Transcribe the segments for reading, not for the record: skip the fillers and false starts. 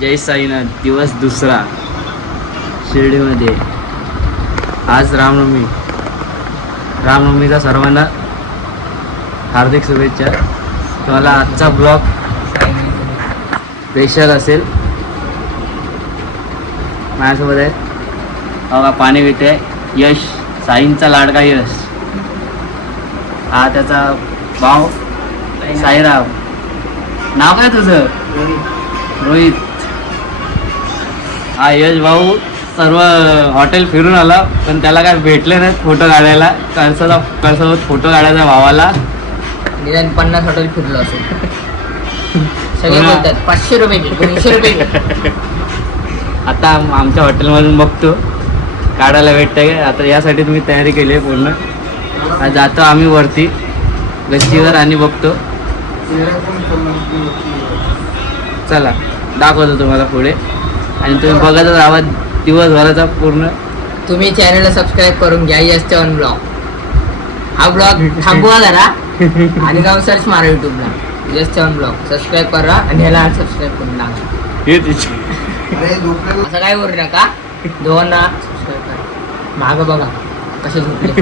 जय साईनाथ. दिवस दुसरा शिर्डीमध्ये. आज रामनवमी. रामनवमीचा सर्वांना हार्दिक शुभेच्छा. तुम्हाला आजचा ब्लॉग स्पेशल असेल. माझ्यासोबत आहे बघा पाणी पिते यश, साईंचा लाडका यश. हा त्याचा भाऊ साईराम. नाव काय तुझं? रोहित. हा यश भाऊ सर्व हॉटेल फिरून आला पण त्याला काय भेटले नाहीत फोटो काढायला. कळसोबत फोटो काढायचा भावाला. निदान 50 हॉटेल फिरलो असेल. सगळे बोलतात 500 रुपये 200 रुपये. आता आमच्या हॉटेलमधून बघतो काढायला भेटतंय का. आता यासाठी तुम्ही तयारी केली आहे पूर्ण. आता जातो आम्ही वरती गच्चीवर आणि बघतो. चला दाखवतो तुम्हाला पुढे आणि तुम्ही बघतच राहा दिवसभराचा पूर्ण. तुम्ही चॅनलला सबस्क्राईब करून घ्या यश चव्हाण ब्लॉग. हा ब्लॉग थांबवा जरा आणि जाऊन सर्च मारा युट्यूबला यश चव्हाण ब्लॉग. सबस्क्राईब करा आणि ह्याला सबस्क्राईब करून टाका. असं काय करू नका. दोघांना सबस्क्राईब करा. मागं बघा कसे झोपले.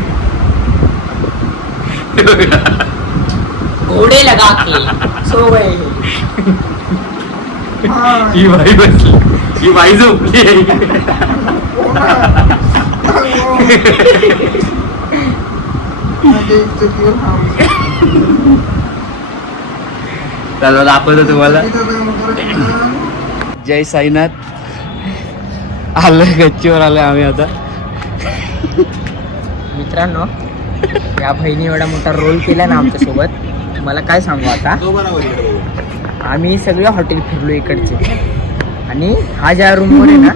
घोडे लगा के सो गए. ही बाई बसली, ही बाई झोपली. चला दाखवतो तुम्हाला. जय साईनाथ. आलोय गच्चीवर आलोय आम्ही आता. मित्रांनो या बहिणी एवढा मोठा रोल केला ना आमच्यासोबत. मला काय सांगू आता. आम्ही सगळे हॉटेल फिरलो इकडचे आणि हा ज्या रूमवर आहे ना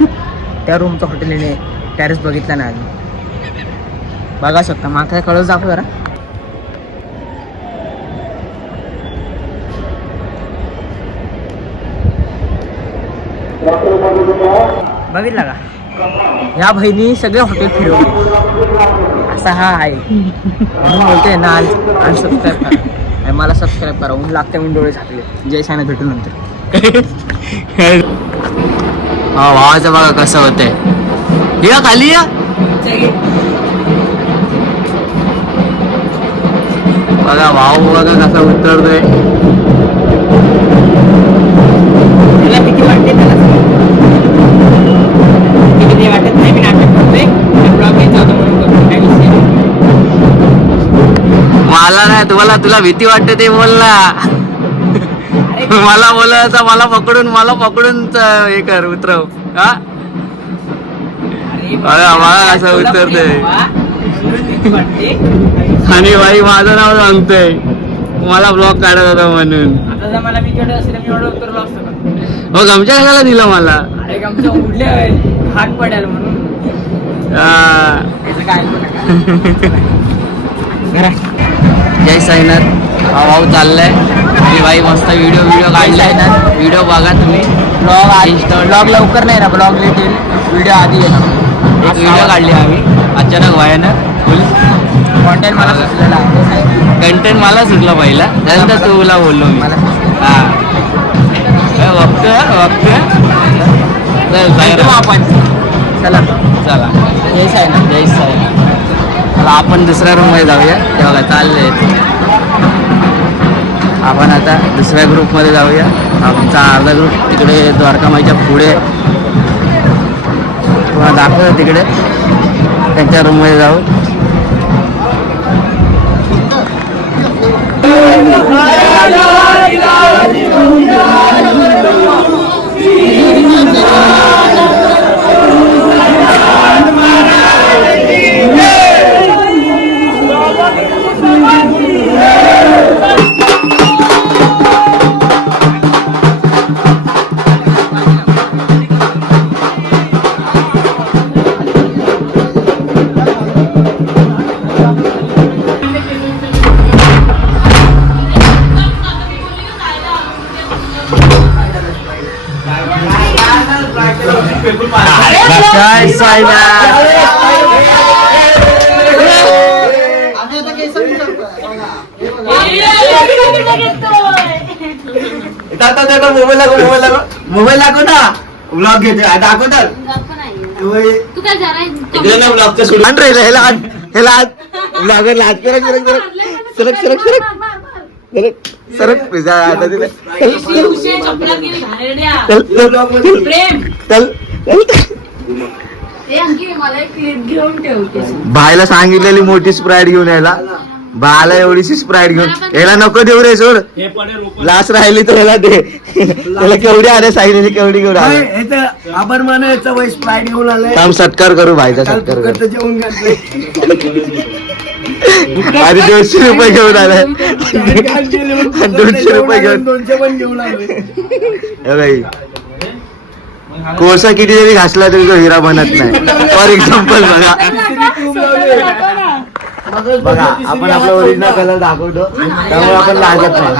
त्या रूमचं हॉटेल टॅरेस बघितला ना आम्ही. बघा शकता. मला काय कळत दाखव जरा. बघितला का. ह्या बहिणी सगळे हॉटेल फिरवले. असा हा आहे म्हणून बोलतोय ना अनसबस्क्राईब करा आणि मला सबस्क्राईब करा. ऊन लागते म्हणून डोळे झाकले. जय साईनाथ भेटू नंतर. हा भावाचं बघा कसं होतंय. या खाली या. बघा भाऊ बघा कसा उतरतोय. तुला किती वाटते त्याला किती वाटत नाही. मी नाटक करतोय ब्लॉग घ्यायचा होता म्हणून करतो. काय विषय मला नाही तुला तुला भीती वाटते ते बोल ना. मला बोलायचं मला पकडून हे कर उतरव. हा मला असं उतरते आणि बाई माझं नाव सांगतोय मला ब्लॉग काढत होता म्हणून. आता मला विकेट असेल मी एवढं उतरलो असतो का. मग गमच्या कशाला दिलं मला. अरे गमच्या उडले हात पडेल म्हणून. त्याचं काय ऐकू नका. जय साईनाथ. हा भाऊ चाललाय आणि बाई मस्त व्हिडिओ काढलाय ना. व्हिडिओ बघा तुम्ही. ब्लॉग लवकर नाही ना. ब्लॉग लेट येईल. व्हिडिओ आधी येणार. एक व्हिडिओ काढली आम्ही अचानक भयानक फुल. कॉन्टेंट मला सुचलेला आहे. कंटेंट मला सुटला पहिला त्यानंतर तुला बोललो मी. हा आपण चला चला. जय साईनाथ. जय साईनाथ. चला आपण दुसऱ्या रूममध्ये जाऊया. तेव्हा काय चाललंय आपण आता दुसऱ्या ग्रुपमध्ये जाऊया. आमचा अर्धा ग्रुप तिकडे द्वारकामाईच्या पुढे तुम्हाला दाखवतो. तिकडे त्यांच्या रूममध्ये जाऊ. जय साईनाथ. मोबाईल लागो मोबाईल दाखव ना ब्लॉग घेते दाखव तर तू काय झाला इकडे ना ब्लॉगचं सोडून आण रे ह्याला ब्लॉगर लाज सरक सरक सरक सरक सरक सरक सरक पिझ्झा आता दिला चल मला एक क्लिप घेऊन ठेवते भाईला सांगितलेली मोठी स्प्राईट घेऊन यायला बाला एवढीशी स्प्राईट घेऊन याला नको देऊ रे सोड लास्ट राहिली तर याला दे त्याला केवढी आले सांगितलेली केवढी घेऊन आले आभार मानायचा वय स्प्राईट घेऊन आलाय थांब सत्कार करू भाईचा सत्कार करू जेवण घातलंय आणि 200 रुपये घेऊन आलाय 200 रुपये घेऊन 200 पण घेऊन आलोय हे बाई कोळसा किती जरी घासला तरी तो हिरा बनत नाही फॉर एक्झाम्पल बघा आपण आपला ओरिजिनल कलर दाखवतो त्यामुळे आपण लागत नाही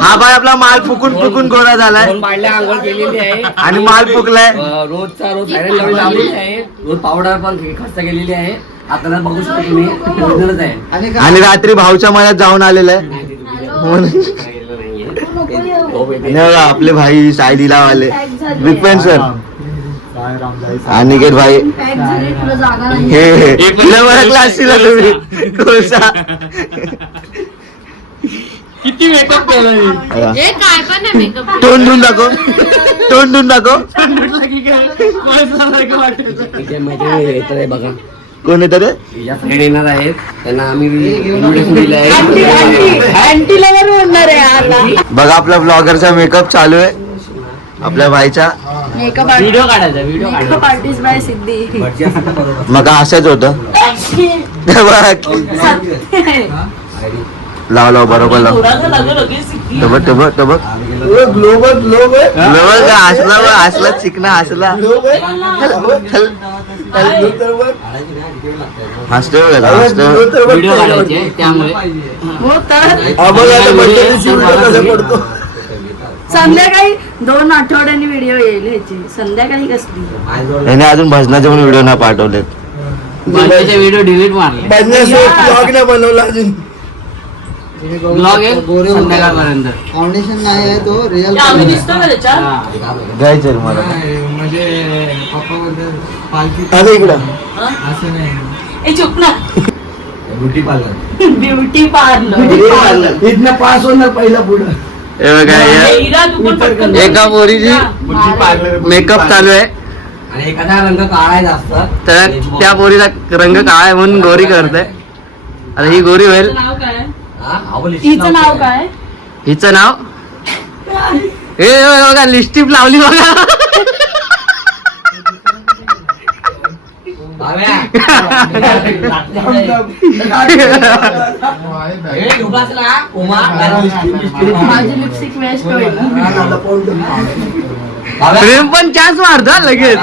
हा भाई आपला माल फुकून फुकून गोरा झालाय आंघोळ केलेली आहे आणि माल फुकलाय रोजचा रोज लावलेली आहे रोज पावडर पण खर्च केलेली आहे आपल्याला बघू शकतो तुम्ही ओरिजिनलच आहे आणि रात्री भाऊच्या मळ्यात जाऊन आलेलं आहे म्हणून आणि बघा, आपले भाई सायलीला वाले बिग फॅन सर अनिकेत भाई हे क्लास तुम्ही कोळसा किती मेकअप केला मी हे काय पण नाही मेकअप तोंड धुवून दाखव तोंड धुवून दाखव बघा कोण येतं रे या फ्रेंड येणार आहेत त्यांना आम्ही invitation दिलं आहे बघा आपल्या ब्लॉगरचा मेकअप चालू आहे आपल्या भाईचा व्हिडिओ काढायचा व्हिडिओ काढायचा आर्टिस्ट बाय सिद्धी मग असंच होतं लाव लाव बरोबर लाव हसला चिकना हसला हसतो व्हिडिओ काढायचे त्यामुळे संध्याकाळी 2 आठवड्यांनी व्हिडिओ येईल ह्याची संध्याकाळी कसली याने अजून भजनाचे पण व्हिडिओ नाही पाठवले बाकीचे व्हिडिओ डिलीट मारले ब्लॉग नाही बनवला अजून ब्लॉग आहे संध्याकाळपर्यंत फाउंडेशन नाही आहे तो रिअल जायचं रे मला म्हणजे पप्पा बोलतात पालखी अरे इकडं असं नाही ब्युटी पार्लर ब्युटी पार्लर इथनं पास होणार पहिला पुढं हे बघा एका पोरीची मेकअप चालू आहे आणि एखादा रंग काढायचा असतात तर त्या पोरीचा रंग काळा आहे म्हणून गोरी करते आता ही गोरी होईल तिचं नाव काय हिचं नाव हे बघा लिपस्टिक लावली बघा माझी लिपस्टिक वेस्ट होईल प्रेम पण चान्स मारतो हा लगेच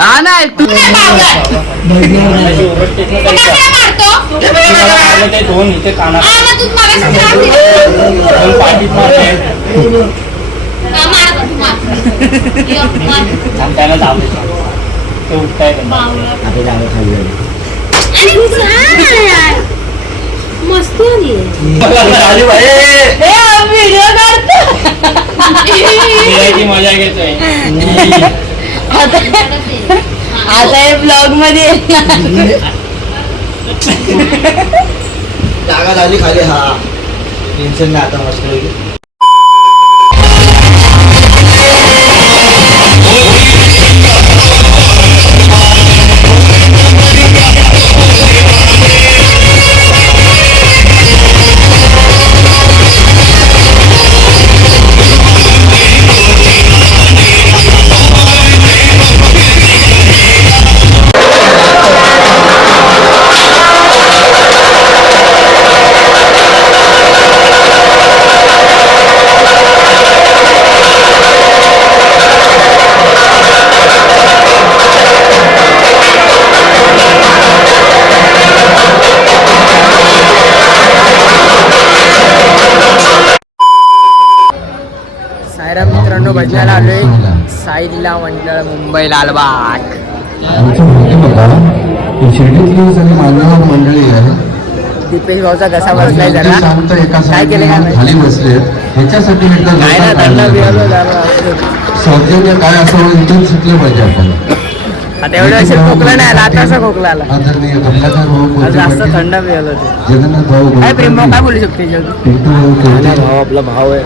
हा नाही तू मस्त मजा घेतोय आता हे ब्लॉग मध्ये जागा झाली खाली हा टेन्शन नाही आता मस्त सायरा मित्रांनो भजनाला आलोय साईला मंडळ मुंबई लालबाग शिर्डीतली सगळी मान्यवर मंडळी आहे दीपेश भाऊचा कसा बसलाय जरा शांत एका काय केलं काय माहिती? खाली बसले ह्याच्यासाठी एकदा काय ना त्यांना बियालो सौजन्य काय असावं इथून शिकलं पाहिजे आपण आता एवढं वर्ष खोकला नाही आला आता असं खोकला आला आदरणीय कमलाकर भाऊ आज जास्त पाटील, थंड बियालो होते जगन्नाथ भाऊ काय प्रेम भाऊ काय बोलू शकते जग पिंटू भाऊ केवटे, भाऊ आपला भाऊ आहे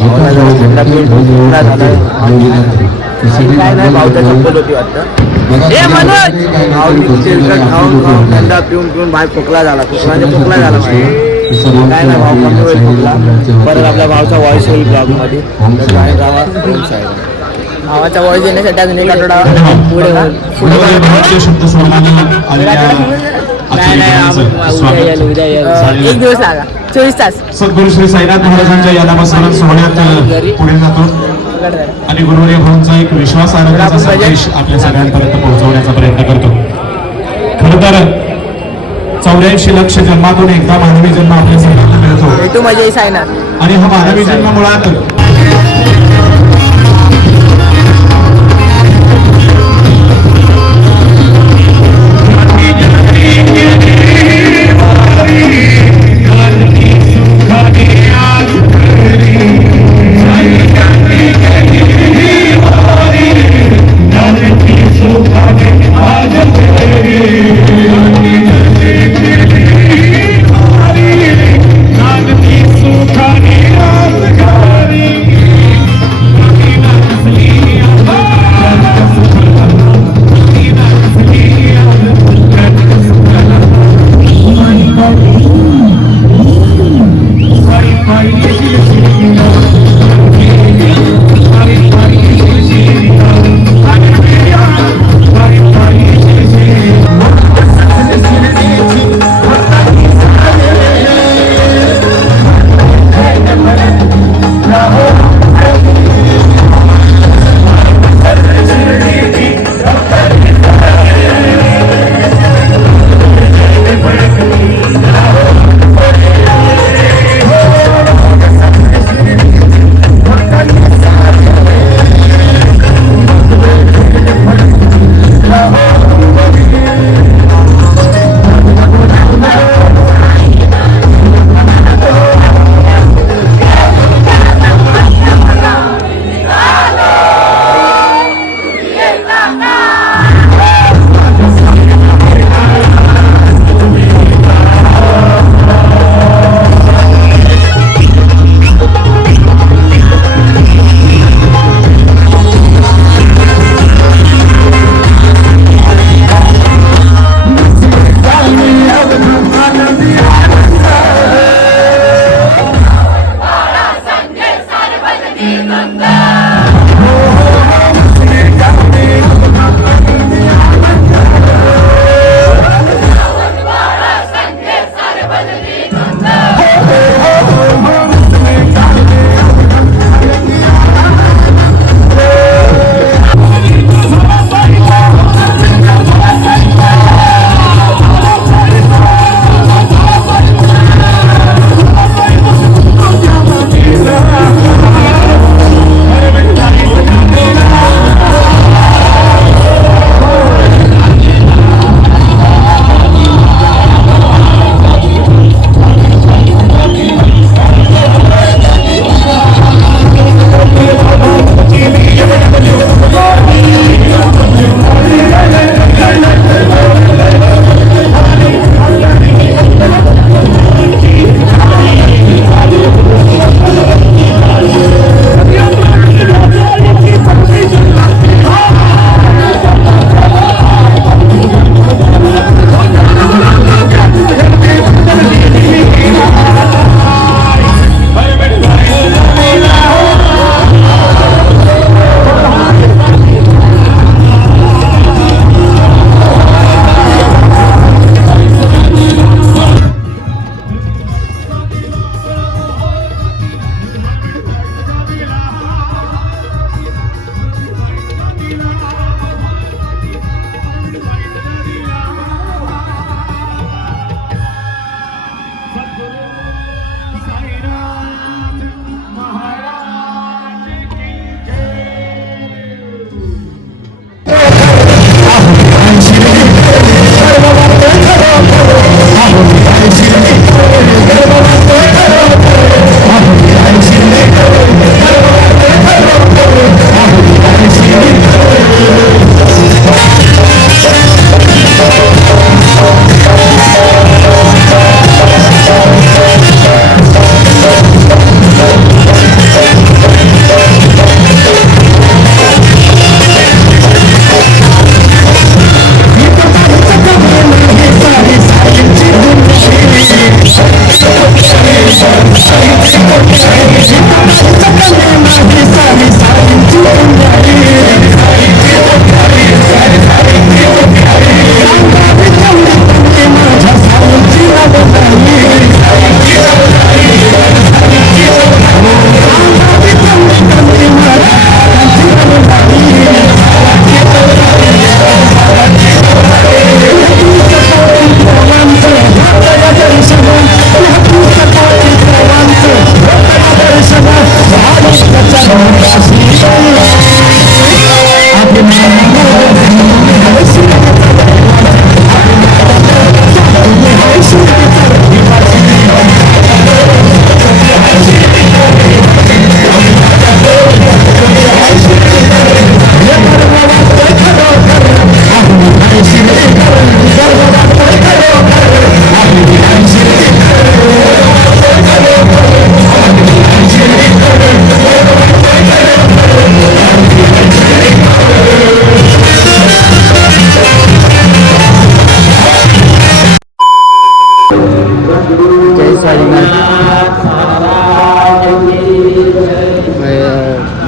विकास भाऊ बनते, भाऊ झालाय आणि विनंती. ही सगळी काय नाही भाऊच्या मंडळी चप्पल होती वाटतं बघा, ए, सगळ्या मनोज! काही ना भाऊ काही गोष्टी तेलकट वगैरे खाऊन आपण खाऊन लोकं थंडा पिऊन पिऊन बाहेर खोकला झाला खोकला खोकला झाला हे माझ्या सर्वांचं काय नाही भाऊ आपल्या कमी होईल या खोकला साईडला परत आपल्या भाऊचा व्हॉइस येईल ब्लॉग मध्ये ओम तर साई. बाहेर जावा ओम साई. भावाचा वॉइस देण्यासाठी अजून एक आठवडा पुढे पुढे शब्द सोडण्यात आलेल्या नाही नाही उद्या यायला. एक दिवस लागा 24 तास सद्गुरू श्री साईनाथ महाराजांच्या या नामस्मरण सोहळ्यात पुढे जातो आणि गुरुवर्य भाऊंचा एक विश्वासार्हतेचा संदेश आपल्या सगळ्यांपर्यंत पोहोचवण्याचा प्रयत्न करतो. खरं तर 84 लक्ष जन्मातून एकदा मानवी जन्म आपल्या सगळ्यांना मिळतो भेटू मजा येईल सायनाथ आणि हा मानवी जन्म मुळात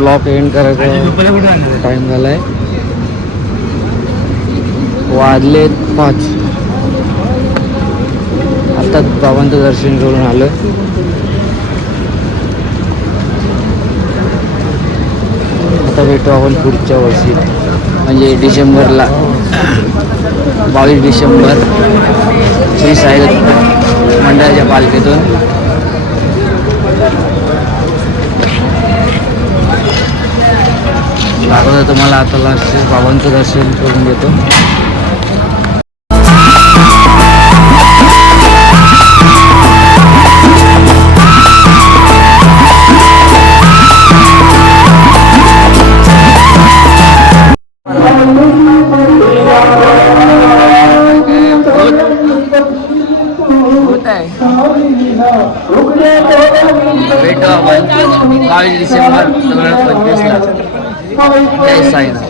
ब्लॉग एंड करायचा टाइम झालाय. वाजले 5. आता बाबांचं दर्शन करून आलं. आता भेटू आपण पुढच्या वर्षी म्हणजे डिसेंबरला 22 डिसेंबर श्री साई मंडळाच्या पालखीतून. दाखवतो तुम्हाला आता लास्ट बाबांचं दर्शन करून घेतो. भेटू आपण 22 डिसेंबर 2025 ला. जय साईनाथ.